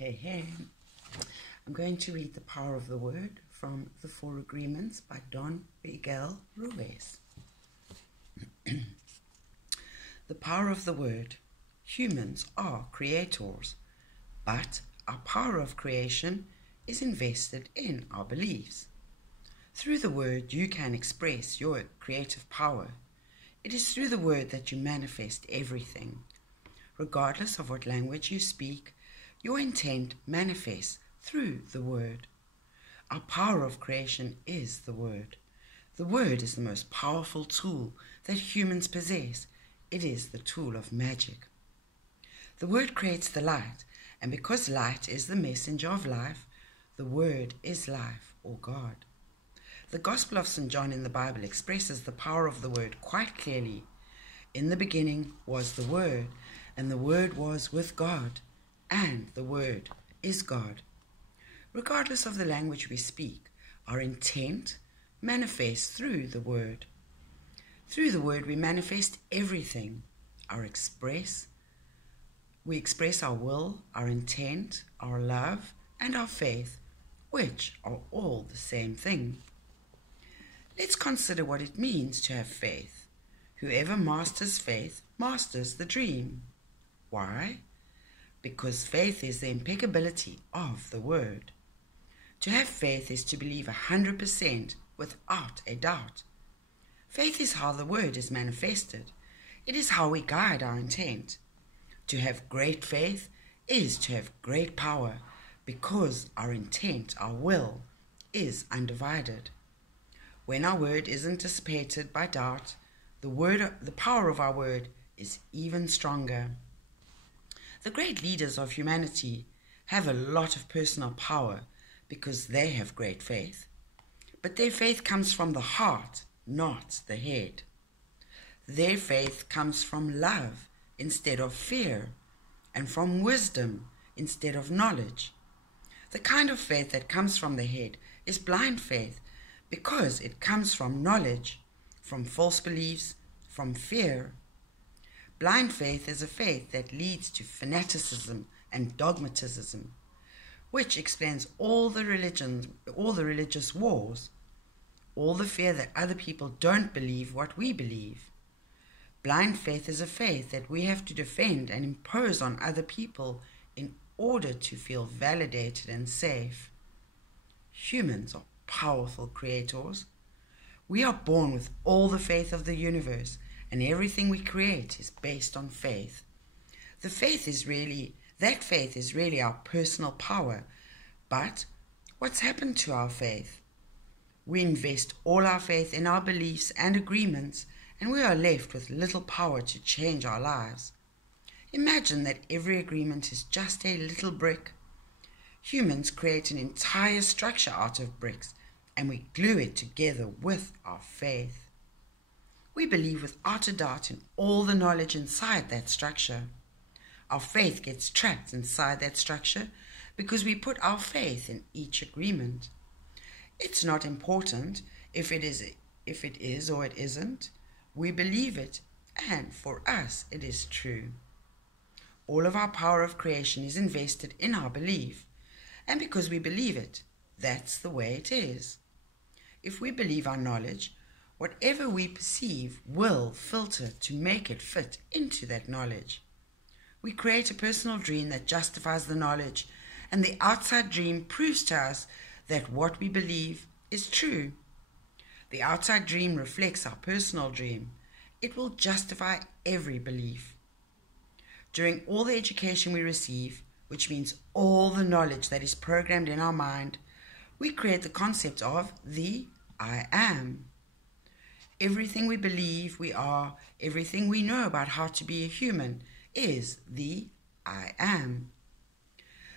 Hey. I'm going to read The Power of the Word from The Four Agreements by Don Miguel Ruiz. The power of the word. Humans are creators, but our power of creation is invested in our beliefs. Through the word, you can express your creative power. It is through the word that you manifest everything. Regardless of what language you speak, your intent manifests through the word. Our power of creation is the word. The word is the most powerful tool that humans possess. It is the tool of magic. The word creates the light, and because light is the messenger of life, the word is life, or God. The Gospel of St. John in the Bible expresses the power of the word quite clearly. In the beginning was the Word, and the Word was with God, and the Word is God. Regardless of the language we speak, our intent manifests through the Word. Through the Word we manifest everything. We express our will, our intent, our love, and our faith, which are all the same thing. Let's consider what it means to have faith. Whoever masters faith masters the dream. Why? Because faith is the impeccability of the word. To have faith is to believe 100% without a doubt. Faith is how the word is manifested. It is how we guide our intent. To have great faith is to have great power because our intent, our will, is undivided. When our word isn't dissipated by doubt, the power of our word is even stronger. The great leaders of humanity have a lot of personal power because they have great faith. But their faith comes from the heart, not the head. Their faith comes from love instead of fear, and from wisdom instead of knowledge. The kind of faith that comes from the head is blind faith, because it comes from knowledge, from false beliefs, from fear. Blind faith is a faith that leads to fanaticism and dogmatism, which explains all the religious wars, all the fear that other people don't believe what we believe. Blind faith is a faith that we have to defend and impose on other people in order to feel validated and safe. Humans are powerful creators. We are born with all the faith of the universe, and everything we create is based on faith. That faith is really our personal power. But what's happened to our faith? We invest all our faith in our beliefs and agreements, and we are left with little power to change our lives. Imagine that every agreement is just a little brick. Humans create an entire structure out of bricks, and we glue it together with our faith. We believe without a doubt in all the knowledge inside that structure. Our faith gets trapped inside that structure because we put our faith in each agreement. It's not important if it is or it isn't. We believe it, and for us it is true. All of our power of creation is invested in our belief, and because we believe it, that's the way it is. If we believe our knowledge, whatever we perceive will filter to make it fit into that knowledge. We create a personal dream that justifies the knowledge, and the outside dream proves to us that what we believe is true. The outside dream reflects our personal dream. It will justify every belief. During all the education we receive, which means all the knowledge that is programmed in our mind, we create the concept of the I am. Everything we believe we are, everything we know about how to be a human is the I am.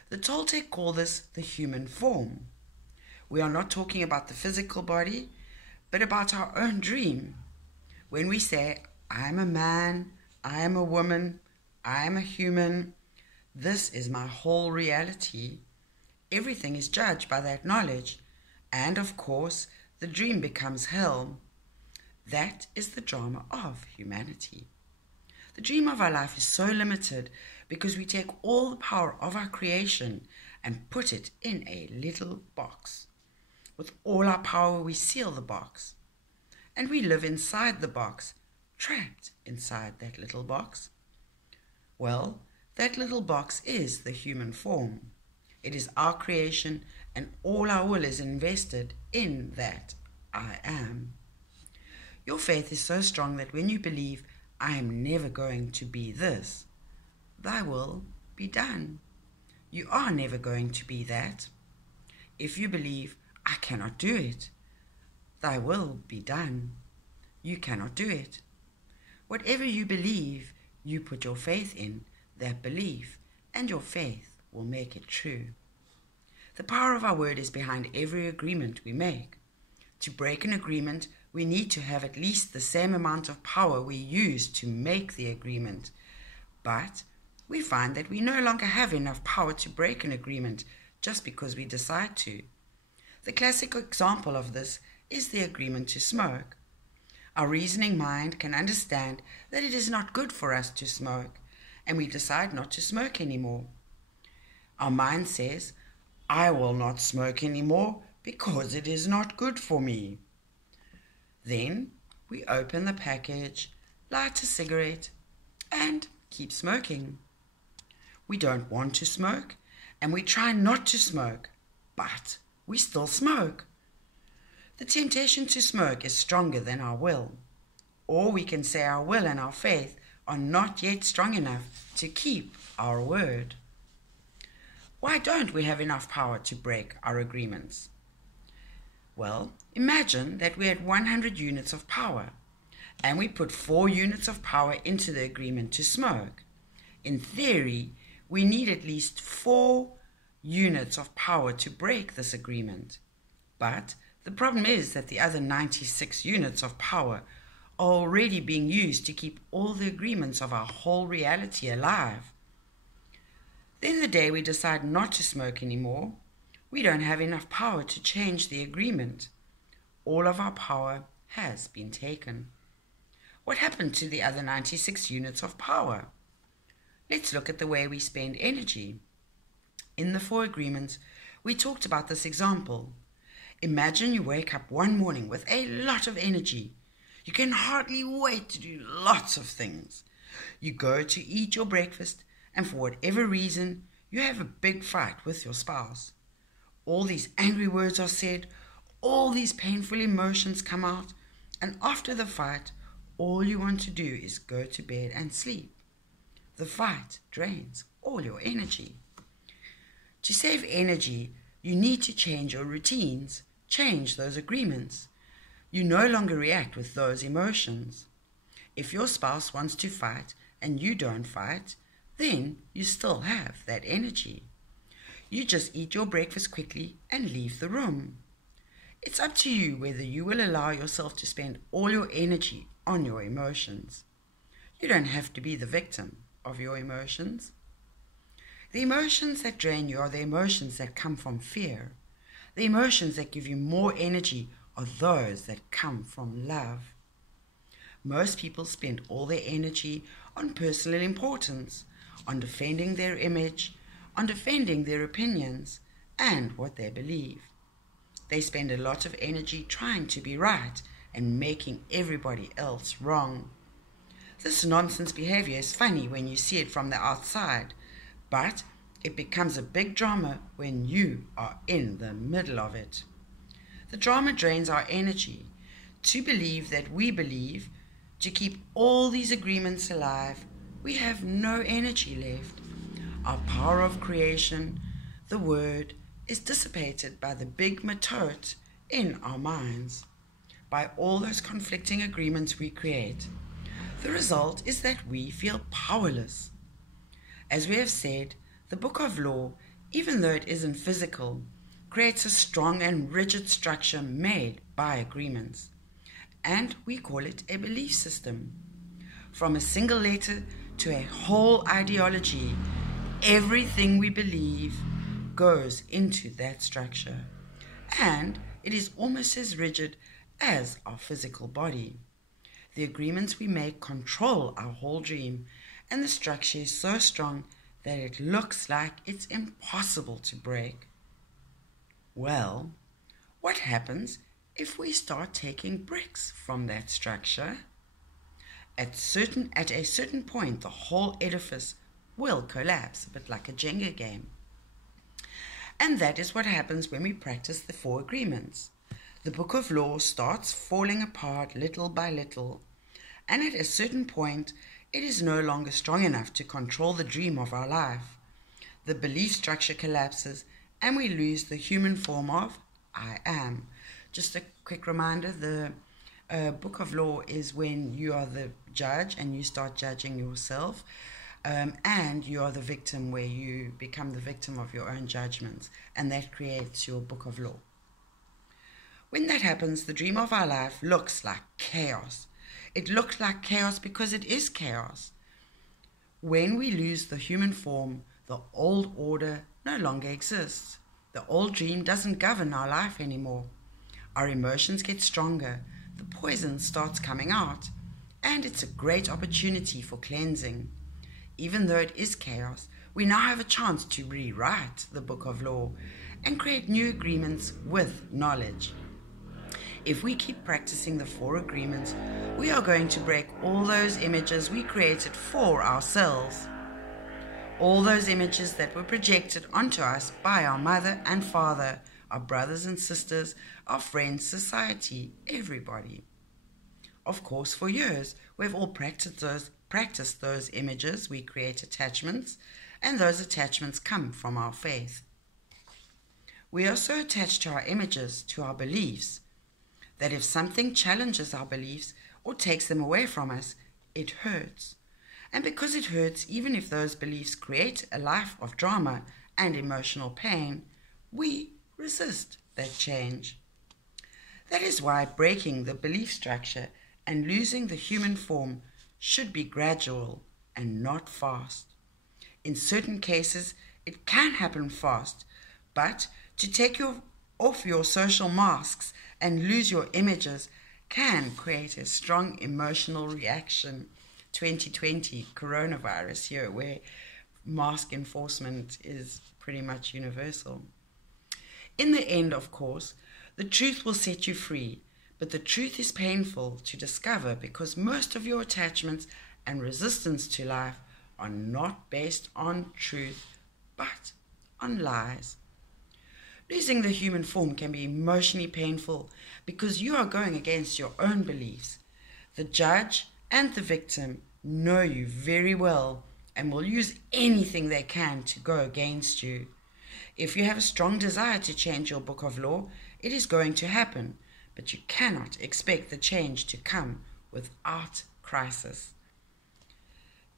The Toltec call this the human form. We are not talking about the physical body, but about our own dream. When we say, I am a man, I am a woman, I am a human, this is my whole reality. Everything is judged by that knowledge, and of course, the dream becomes hell. That is the drama of humanity. The dream of our life is so limited because we take all the power of our creation and put it in a little box. With all our power, we seal the box. And we live inside the box, trapped inside that little box. Well, that little box is the human form. It is our creation, and all our will is invested in that I am. Your faith is so strong that when you believe, I am never going to be this, thy will be done. You are never going to be that. If you believe, I cannot do it, thy will be done. You cannot do it. Whatever you believe, you put your faith in that belief, and your faith will make it true. The power of our word is behind every agreement we make. To break an agreement, we need to have at least the same amount of power we use to make the agreement. But we find that we no longer have enough power to break an agreement just because we decide to. The classic example of this is the agreement to smoke. Our reasoning mind can understand that it is not good for us to smoke, and we decide not to smoke anymore. Our mind says, I will not smoke anymore because it is not good for me. Then we open the package, light a cigarette, and keep smoking. We don't want to smoke, and we try not to smoke, but we still smoke. The temptation to smoke is stronger than our will. Or we can say our will and our faith are not yet strong enough to keep our word. Why don't we have enough power to break our agreements? Well, imagine that we had 100 units of power, and we put 4 units of power into the agreement to smoke. In theory, we need at least 4 units of power to break this agreement. But the problem is that the other 96 units of power are already being used to keep all the agreements of our whole reality alive. Then the day we decide not to smoke anymore, we don't have enough power to change the agreement. All of our power has been taken. What happened to the other 96 units of power? Let's look at the way we spend energy. In the 4 agreements, we talked about this example. Imagine you wake up one morning with a lot of energy. You can hardly wait to do lots of things. You go to eat your breakfast, and for whatever reason, you have a big fight with your spouse. All these angry words are said, all these painful emotions come out, and after the fight, all you want to do is go to bed and sleep. The fight drains all your energy. To save energy, you need to change your routines, change those agreements. You no longer react with those emotions. If your spouse wants to fight and you don't fight, then you still have that energy. You just eat your breakfast quickly and leave the room. It's up to you whether you will allow yourself to spend all your energy on your emotions. You don't have to be the victim of your emotions. The emotions that drain you are the emotions that come from fear. The emotions that give you more energy are those that come from love. Most people spend all their energy on personal importance, on defending their image, on defending their opinions and what they believe. They spend a lot of energy trying to be right and making everybody else wrong. This nonsense behavior is funny when you see it from the outside, but it becomes a big drama when you are in the middle of it. The drama drains our energy. To believe that we believe, to keep all these agreements alive, we have no energy left. Our power of creation, the word, is dissipated by the big matote in our minds, by all those conflicting agreements we create. The result is that we feel powerless. As we have said, the book of law, even though it isn't physical, creates a strong and rigid structure made by agreements, and we call it a belief system. From a single letter to a whole ideology, everything we believe goes into that structure, and it is almost as rigid as our physical body. The agreements we make control our whole dream, and the structure is so strong that it looks like it's impossible to break. Well, what happens if we start taking bricks from that structure? At a certain point, the whole edifice will collapse, a bit like a Jenga game. And that is what happens when we practice the 4 agreements. The book of law starts falling apart little by little, and at a certain point, it is no longer strong enough to control the dream of our life. The belief structure collapses, and we lose the human form of I am. Just a quick reminder, the book of law is when you are the judge and you start judging yourself, and you are the victim, where you become the victim of your own judgments, and that creates your book of law. When that happens, the dream of our life looks like chaos. It looks like chaos because it is chaos. When we lose the human form, the old order no longer exists. The old dream doesn't govern our life anymore. Our emotions get stronger, the poison starts coming out, and it's a great opportunity for cleansing. Even though it is chaos, we now have a chance to rewrite the book of law and create new agreements with knowledge. If we keep practicing the 4 agreements, we are going to break all those images we created for ourselves. All those images that were projected onto us by our mother and father, our brothers and sisters, our friends, society, everybody. Of course, for years, we've all practiced those images. We create attachments, and those attachments come from our faith. We are so attached to our images, to our beliefs, that if something challenges our beliefs or takes them away from us, it hurts. And because it hurts, even if those beliefs create a life of drama and emotional pain, we resist that change. That is why breaking the belief structure and losing the human form should be gradual and not fast. In certain cases, it can happen fast, but to take off your social masks and lose your images can create a strong emotional reaction. 2020 coronavirus here, where mask enforcement is pretty much universal. In the end, of course, the truth will set you free, but the truth is painful to discover because most of your attachments and resistance to life are not based on truth, but on lies. Losing the human form can be emotionally painful because you are going against your own beliefs. The judge and the victim know you very well and will use anything they can to go against you. If you have a strong desire to change your book of law, it is going to happen, but you cannot expect the change to come without crisis.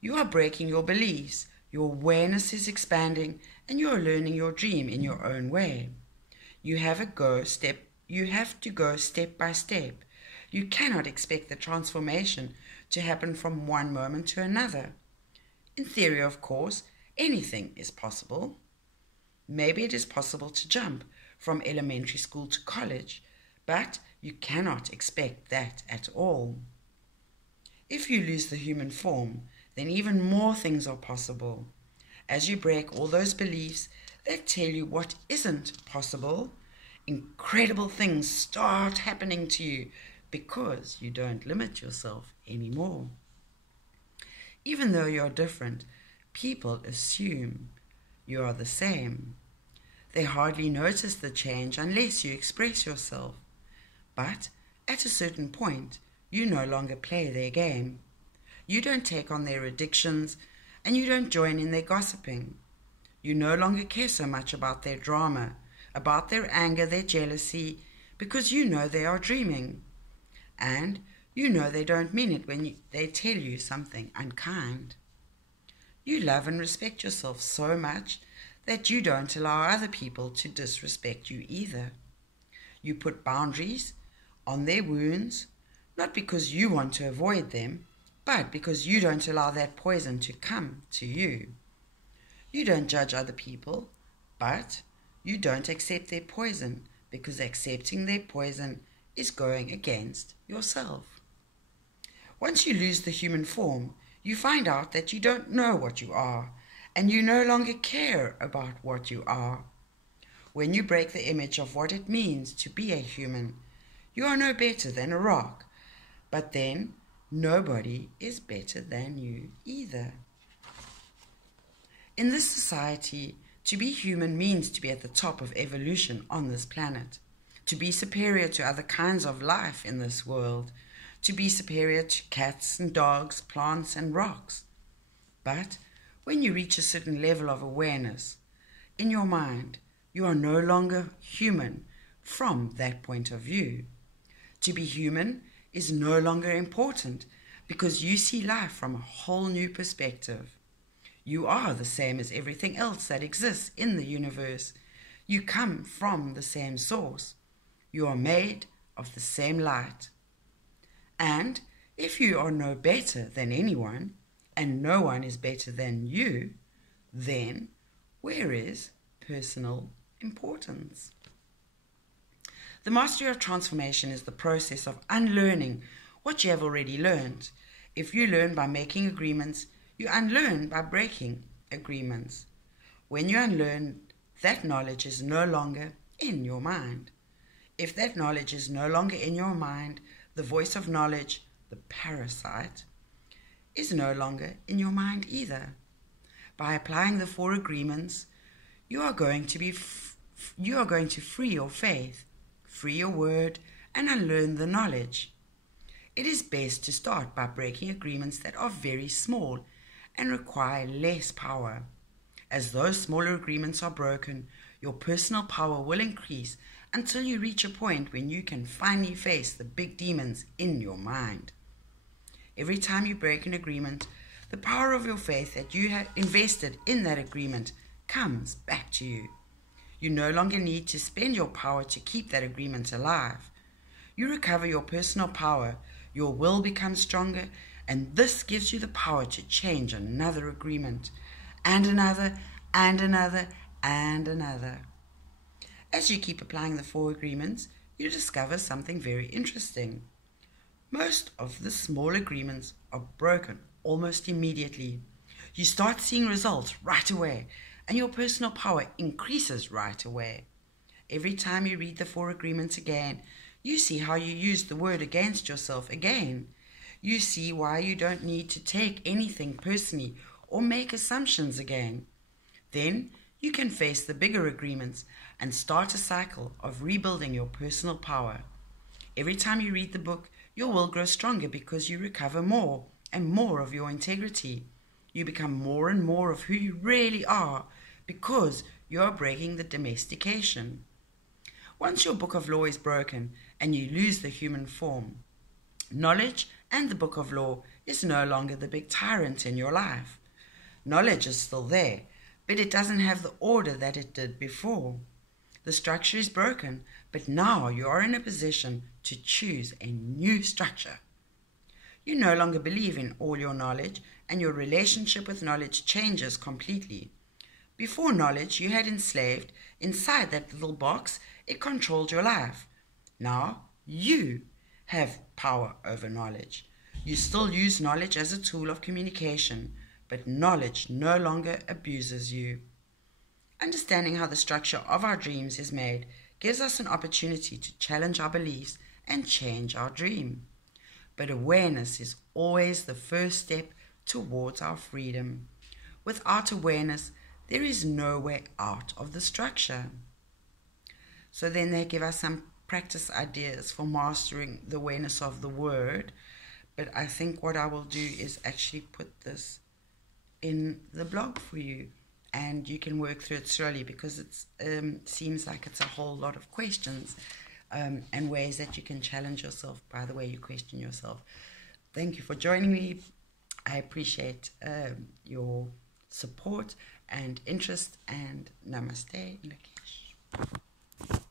You are breaking your beliefs, your awareness is expanding, and you are learning your dream in your own way. You have to go step by step. You cannot expect the transformation to happen from one moment to another. In theory, of course, anything is possible. Maybe it is possible to jump from elementary school to college, but you cannot expect that at all. If you lose the human form, then even more things are possible. As you break all those beliefs that tell you what isn't possible, incredible things start happening to you because you don't limit yourself anymore. Even though you're different, people assume you are the same. They hardly notice the change unless you express yourself. But at a certain point, you no longer play their game. You don't take on their addictions, and you don't join in their gossiping. You no longer care so much about their drama, about their anger, their jealousy, because you know they are dreaming. And you know they don't mean it when they tell you something unkind. You love and respect yourself so much that you don't allow other people to disrespect you either. You put boundaries on their wounds, not because you want to avoid them, but because you don't allow that poison to come to you. You don't judge other people, but you don't accept their poison because accepting their poison is going against yourself. Once you lose the human form, you find out that you don't know what you are, and you no longer care about what you are. When you break the image of what it means to be a human, you are no better than a rock, but then nobody is better than you either. In this society, to be human means to be at the top of evolution on this planet, to be superior to other kinds of life in this world, to be superior to cats and dogs, plants and rocks. But when you reach a certain level of awareness, in your mind, you are no longer human from that point of view. To be human is no longer important because you see life from a whole new perspective. You are the same as everything else that exists in the universe. You come from the same source. You are made of the same light. And if you are no better than anyone, and no one is better than you, then where is personal importance? The mastery of transformation is the process of unlearning what you have already learned. If you learn by making agreements, you unlearn by breaking agreements. When you unlearn, that knowledge is no longer in your mind. If that knowledge is no longer in your mind, the voice of knowledge, the parasite, is no longer in your mind either. By applying the 4 agreements, you are going to free your faith, free your word, and unlearn the knowledge. It is best to start by breaking agreements that are very small and require less power. As those smaller agreements are broken, your personal power will increase until you reach a point when you can finally face the big demons in your mind. Every time you break an agreement, the power of your faith that you have invested in that agreement comes back to you. You no longer need to spend your power to keep that agreement alive. You recover your personal power, your will becomes stronger, and this gives you the power to change another agreement, and another, and another, and another. As you keep applying the 4 agreements, you discover something very interesting. Most of the small agreements are broken almost immediately. You start seeing results right away, and your personal power increases right away. Every time you read the 4 agreements again, you see how you use the word against yourself again. You see why you don't need to take anything personally or make assumptions again. Then you can face the bigger agreements and start a cycle of rebuilding your personal power. Every time you read the book, your will grows stronger because you recover more and more of your integrity. You become more and more of who you really are because you are breaking the domestication. Once your book of law is broken and you lose the human form, knowledge and the book of law is no longer the big tyrant in your life. Knowledge is still there, but it doesn't have the order that it did before. The structure is broken, but now you are in a position to choose a new structure. You no longer believe in all your knowledge, and your relationship with knowledge changes completely. Before knowledge, you had enslaved. Inside that little box, it controlled your life. Now, you have power over knowledge. You still use knowledge as a tool of communication, but knowledge no longer abuses you. Understanding how the structure of our dreams is made gives us an opportunity to challenge our beliefs and change our dream. But awareness is always the first step towards our freedom. Without awareness, there is no way out of the structure. So then they give us some practice ideas for mastering the awareness of the word. But I think what I will do is actually put this in the blog for you, and you can work through it slowly because it seems like it's a whole lot of questions and ways that you can challenge yourself by the way you question yourself. Thank you for joining me. I appreciate your support and interest, and namaste, Lakesh.